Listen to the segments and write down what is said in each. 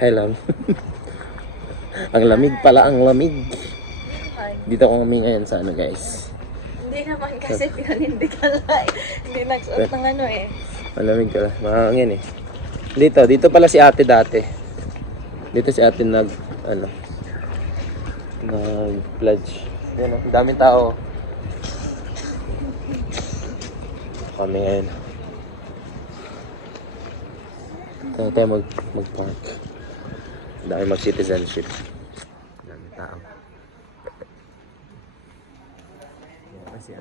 Hi, love. Ang lamig pala, ang lamig. Dito ako kami ngayon sa ano, guys. Hindi naman kasi pinanindigan lang. Hindi nagsuot ng ano eh. Malamig ka, mahangin eh. Dito pala si ate dati. Dito si ate nag-pledge. Yan oh, daming tao. Kami ngayon. Tayo mag-park. Dami mag-citizenship. Daming tao. Yan kasi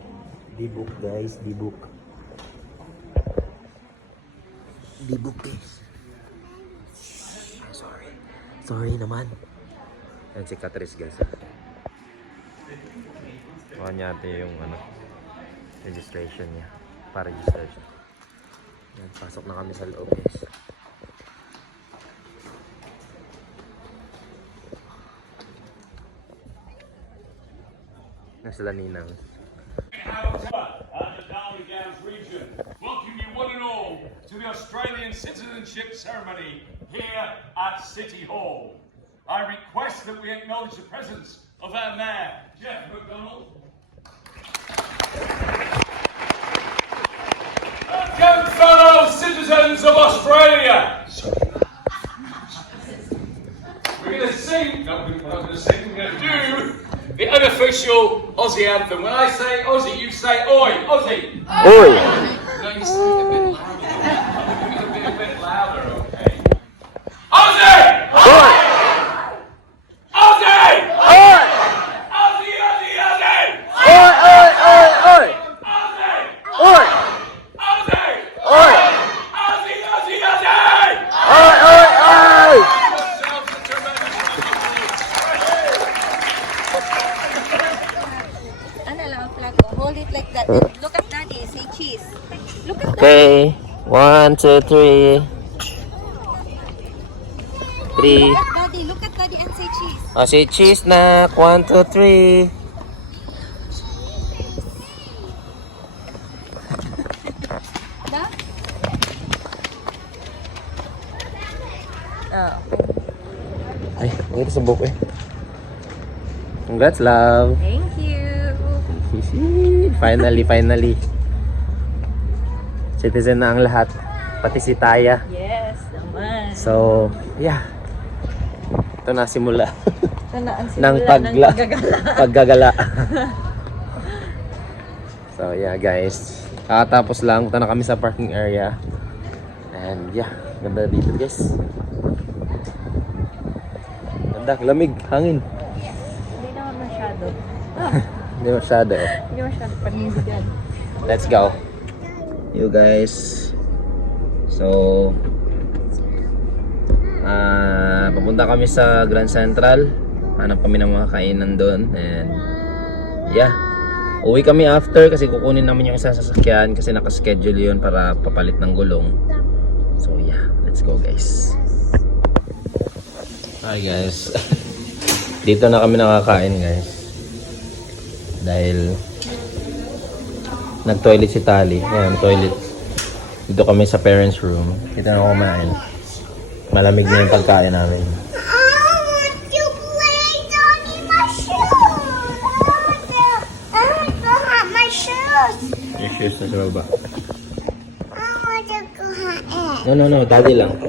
D-book guys, D-book. D-book guys. Sorry naman. Yan si Catrice guys. Kuha niya ate yung registration niya. Pa-register siya. Yan, pasok na kami sa loob guys. Sila ninang. Welcome you one and all to the Australian citizenship ceremony here at City Hall. I request that we acknowledge the presence of our Mayor, Jeff McDonald. Young fellow citizens of Australia. We're going to sing, we're going to do the unofficial Aussie anthem. When I say Aussie, you say Oi! Aussie! Oi! No, you say it a bit louder. You can be a bit louder, okay? Aussie! Oi! Aussie! Oi! Aussie, Aussie, Aussie! Oi! Oi! Oi! Oi! Aussie! Oi! Aussie! Oi! Aussie, Aussie, Aussie! Oi! Oi! Oi! Yourselves a tremendous Ano lang ang flag ko? Hold it like that. And look at daddy. Say cheese. Look at Okay. 1, 2, 3. 3. daddy. Look at daddy and say cheese. Oh, say cheese na. 1, 2, 3. Da? Oh. Ay, ito sa buko eh. Congrats, love. Thank you. Finally. Citizen na ang lahat. Pati si Taya. Yes, naman. So, yeah. Ito na simula. Ito na ang ng simula ng paggagala. So, yeah guys. Kakatapos lang. Punta na kami sa parking area. And yeah, ganda dito guys. Ganda, lamig, hangin. Hindi naman masyado. Hindi masyado eh. Hindi masyado panindigan. Let's go. You guys. So, papunta kami sa Grand Central. Hanap kami ng mga kainan doon. And yeah, uwi kami after kasi kukunin namin yung isang sasakyan kasi nakaschedule yun para papalit ng gulong. So yeah, let's go guys. Hi guys. Dito na kami nakakain guys. Dahil nag-toilet si Tali. Ayan, toilet. Dito kami sa parents room. Dito na ako kumain. Malamig na yung pagkain namin. Your shoes na sa baba. No, daddy lang.